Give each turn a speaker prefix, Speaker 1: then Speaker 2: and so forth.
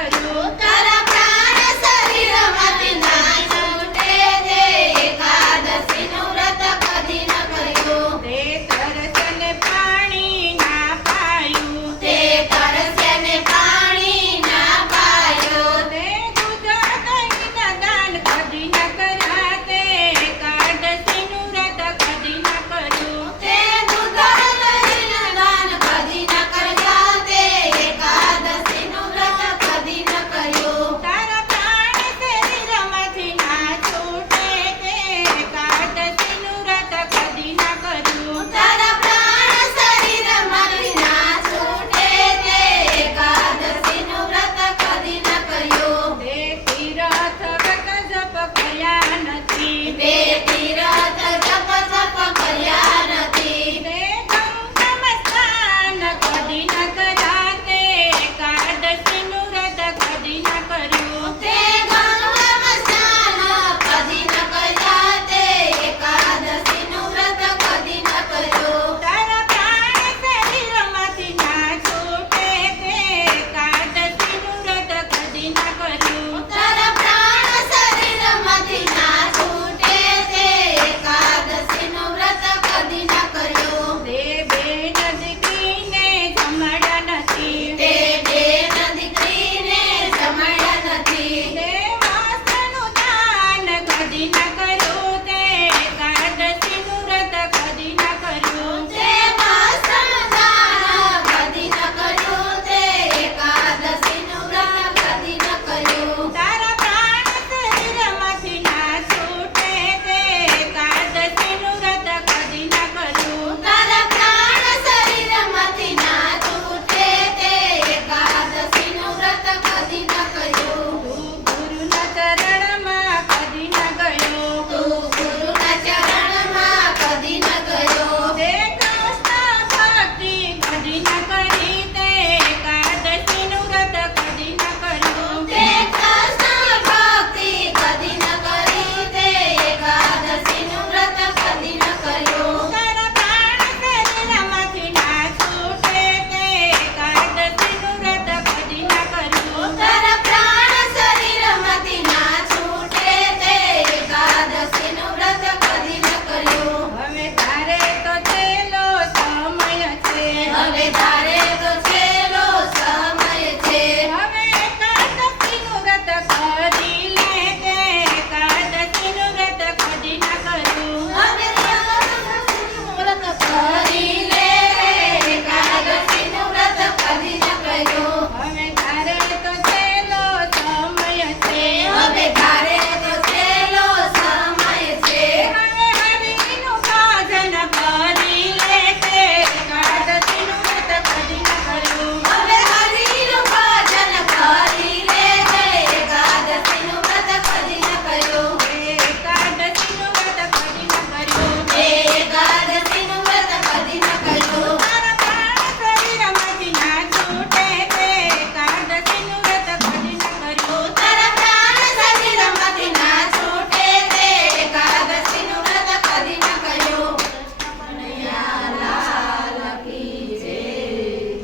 Speaker 1: Hayır.